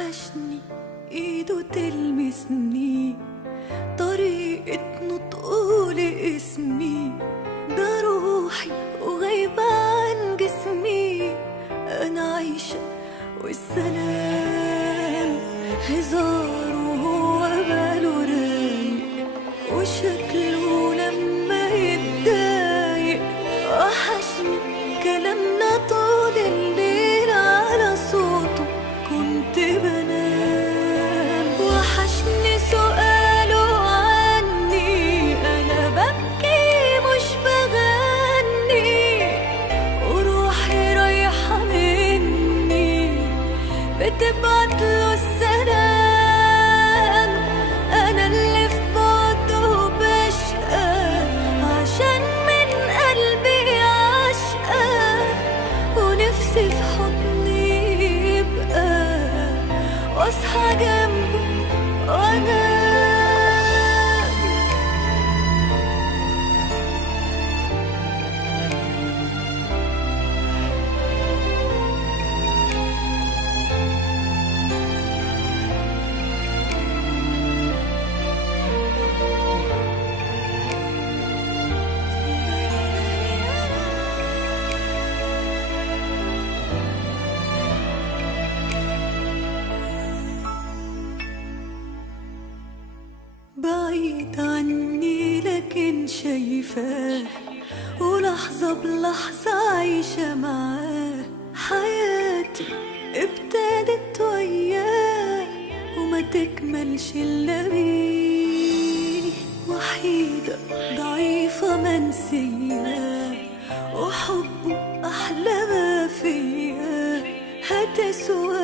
وحشني ايده تلمسني، طريقة نطقه لاسمي، ده روحي وغايبة عن جسمي. انا عايشة والسلام هزار وهو باله رايق، وشكله لما يتضايق. وحشني كلامنا طول الليل على صوته كنت بنام. وحشني سؤاله عني انا ببكي مش بغني، وروحي رايحة مني بتبعتله السلام. انا اللي في بعده بشقى عشان من قلبي عشقى، ونفسي في حضني يبقى واصحى جنبه وانام. بعيد عني لكن شايفاه، ولحظة بلحظة عايشة معاه. حياتي ابتدت وياه وما تكملش إلا بيه. وحيدة ضعيفة منسية، وحبه أحلى ما فيا. هتسوى